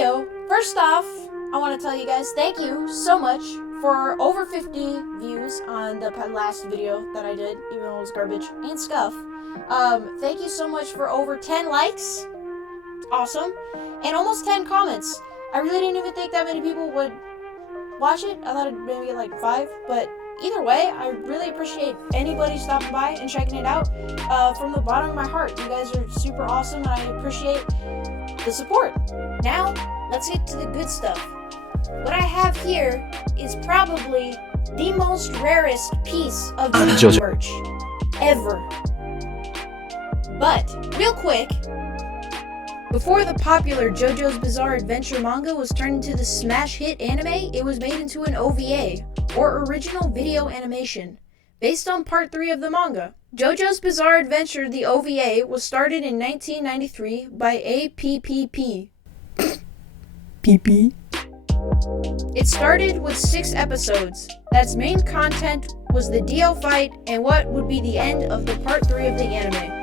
Heyo, first off, I want to tell you guys thank you so much for over 50 views on the last video that I did, even though it was garbage and scuff. Thank you so much for over 10 likes. Awesome. And almost 10 comments. I really didn't even think that many people would watch it. I thought it'd maybe get like 5, but either way, I really appreciate anybody stopping by and checking it out. From the bottom of my heart, you guys are super awesome, and I appreciate the support. Now, let's get to the good stuff. What I have here is probably the most rarest piece of Jojo merch ever. But, real quick, before the popular JoJo's Bizarre Adventure manga was turned into the smash hit anime, it was made into an OVA, or original video animation, based on part 3 of the manga. JoJo's Bizarre Adventure, the OVA, was started in 1993 by APPP. PP? It started with 6 episodes. That's main content was the Dio fight and what would be the end of the part 3 of the anime.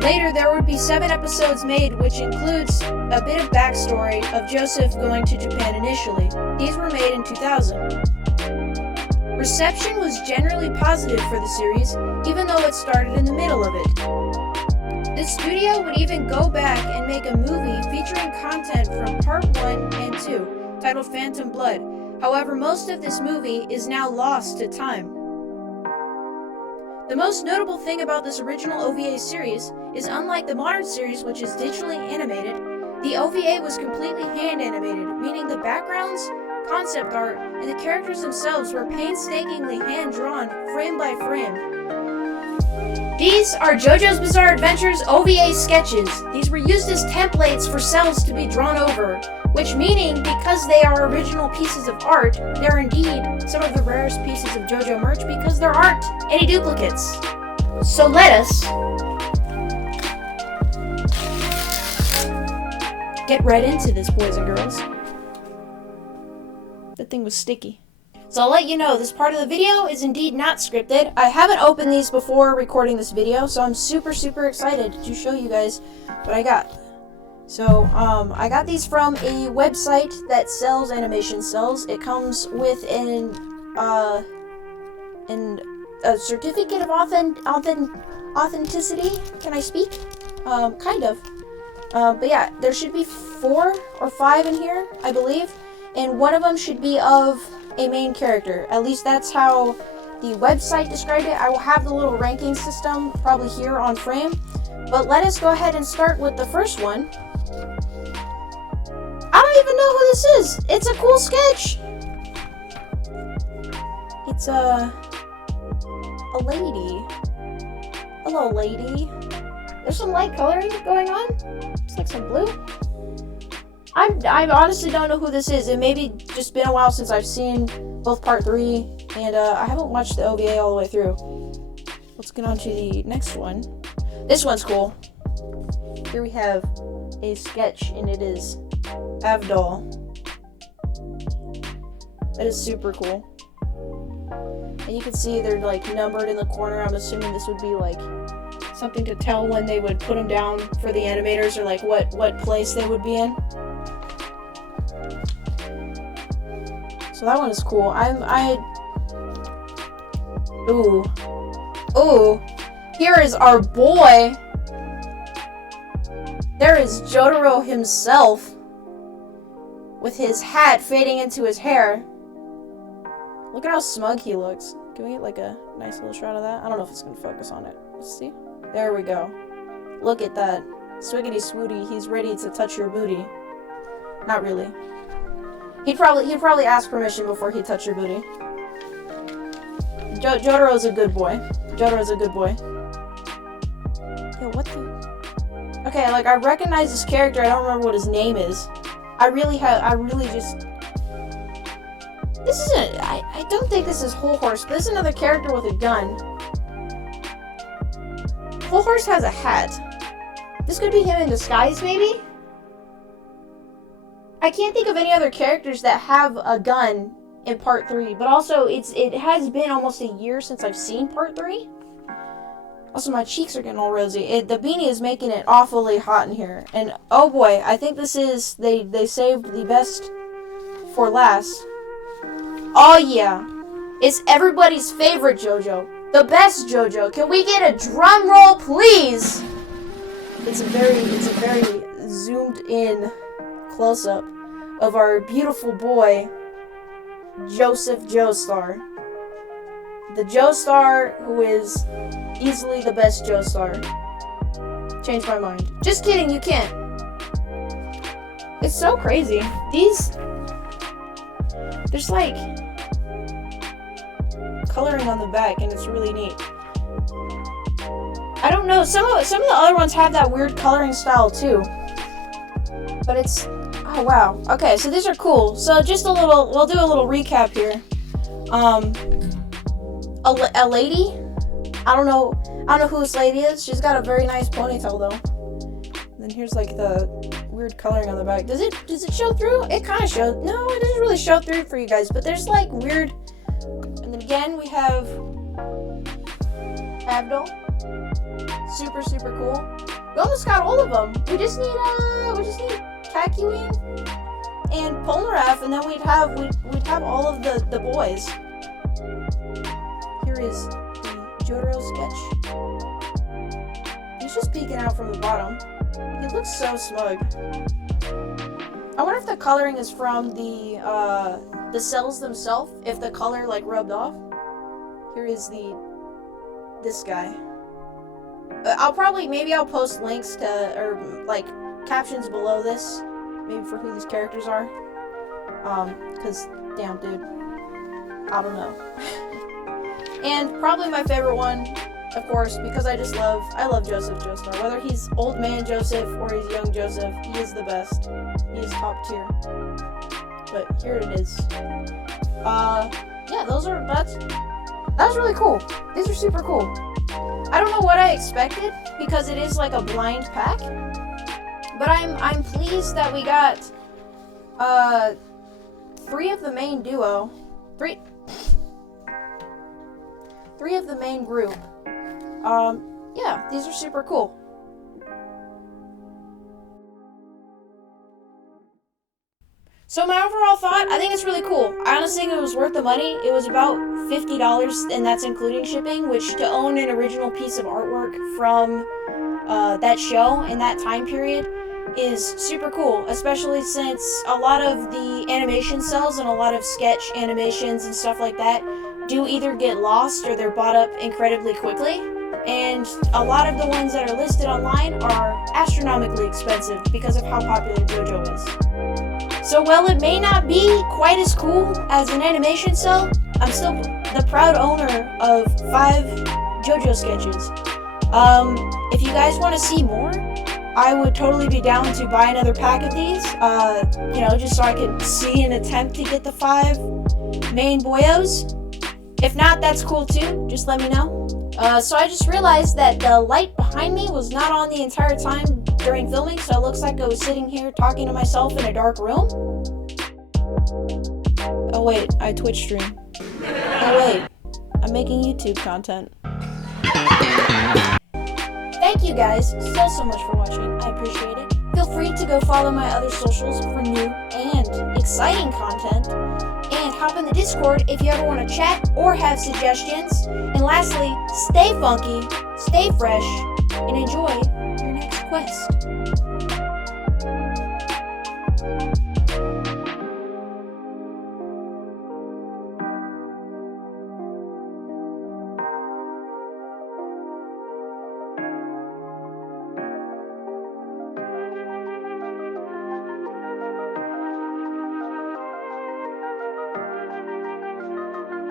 Later, there would be 7 episodes made, which includes a bit of backstory of Joeseph going to Japan initially. These were made in 2000. Reception was generally positive for the series, even though it started in the middle of it. The studio would even go back and make a movie featuring content from part 1 and 2, titled Phantom Blood. However, most of this movie is now lost to time. The most notable thing about this original OVA series is, unlike the modern series, which is digitally animated, the OVA was completely hand animated, meaning the backgrounds, concept art, and the characters themselves were painstakingly hand drawn, frame by frame. These are JoJo's Bizarre Adventures OVA sketches. These were used as templates for cells to be drawn over, which meaning because they are original pieces of art, they're indeed some of the rarest pieces of JoJo merch because there aren't any duplicates. So let us get right into this, boys and girls. That thing was sticky. So I'll let you know, this part of the video is indeed not scripted. I haven't opened these before recording this video, so I'm super excited to show you guys what I got. So, I got these from a website that sells animation cells. It comes with a certificate of authenticity. Can I speak? Kind of. But yeah, there should be 4 or 5 in here, I believe. And one of them should be of a main character. At least that's how the website described it. I will have the little ranking system probably here on frame. But let us go ahead and start with the first one. I don't even know who this is. It's a cool sketch. It's a lady. Hello, lady. There's some light coloring going on. It's like some blue. I honestly don't know who this is. It may be just been a while since I've seen both part 3, and I haven't watched the OVA all the way through. Let's get on to the next one. This one's cool. Here we have a sketch, and it is Avdol. That is super cool. And you can see they're like numbered in the corner. I'm assuming this would be like something to tell when they would put them down for the animators, or like what place they would be in. So that one is cool. Ooh. Here is our boy. There is Jotaro himself with his hat fading into his hair. Look at how smug he looks. Can we get like a nice little shot of that? I don't know if it's gonna focus on it. Let's see. There we go. Look at that. Swiggity swooty, he's ready to touch your booty. Not really. He'd probably ask permission before he touched your booty. Jotaro's a good boy. Jotaro's a good boy. Yo, what the? Okay, like I recognize this character. I don't remember what his name is. This isn't. I don't think this is Hol Horse, but this is another character with a gun. Hol Horse has a hat. This could be him in disguise, maybe? I can't think of any other characters that have a gun in part 3, but also it has been almost a year since I've seen part 3. Also, my cheeks are getting all rosy. The beanie is making it awfully hot in here. And, oh boy, I think this is... They saved the best for last. Oh, yeah. It's everybody's favorite JoJo. The best JoJo. Can we get a drum roll, please? It's a very zoomed in close-up of our beautiful boy, Joseph Joestar. The Joestar who is easily the best Joestar. Changed my mind. Just kidding, you can't. It's so crazy. There's like coloring on the back, and it's really neat. I don't know, some of the other ones have that weird coloring style too. But it's, oh wow. Okay, so these are cool. So just we'll do a little recap here. A lady, I don't know who this lady is. She's got a very nice ponytail though. And then here's like the weird coloring on the back. Does it show through? It kind of shows. No, it doesn't really show through for you guys, but there's like weird. And then again we have Avdol. Super cool. We almost got all of them. We just need Kakyoin and Polnereff, and then we'd have all of the boys. Here is the Jotaro sketch. He's just peeking out from the bottom. He looks so smug. I wonder if the coloring is from the cells themselves, if the color like rubbed off. Here is this guy. Maybe I'll post links to, or like captions below this, maybe for who these characters are. Cause damn dude, I don't know. And probably my favorite one, of course, because I love Joseph Joestar. Whether he's old man Joseph or he's young Joseph, he is the best. He is top tier. But here it is. Yeah, that's really cool. These are super cool. I don't know what I expected because it is like a blind pack, but I'm pleased that we got 3 of the main duo, 3 of the main group. Yeah, these are super cool. So my overall thought, I think it's really cool. I honestly think it was worth the money. It was about $50, and that's including shipping, which to own an original piece of artwork from that show in that time period is super cool, especially since a lot of the animation cells and a lot of sketch animations and stuff like that do either get lost or they're bought up incredibly quickly. And a lot of the ones that are listed online are astronomically expensive because of how popular JoJo is. So while it may not be quite as cool as an animation cell, I'm still the proud owner of 5 JoJo sketches. If you guys want to see more, I would totally be down to buy another pack of these, just so I could see and attempt to get the 5 main boyos. If not, that's cool too, just let me know. So I just realized that the light behind me was not on the entire time during filming, so it looks like I was sitting here talking to myself in a dark room. Oh wait, I Twitch stream. Oh wait, I'm making YouTube content. Thank you guys so much for watching, I appreciate it. Feel free to go follow my other socials for new and exciting content. And hop in the Discord if you ever want to chat or have suggestions. And lastly, stay funky, stay fresh, and enjoy your next quest.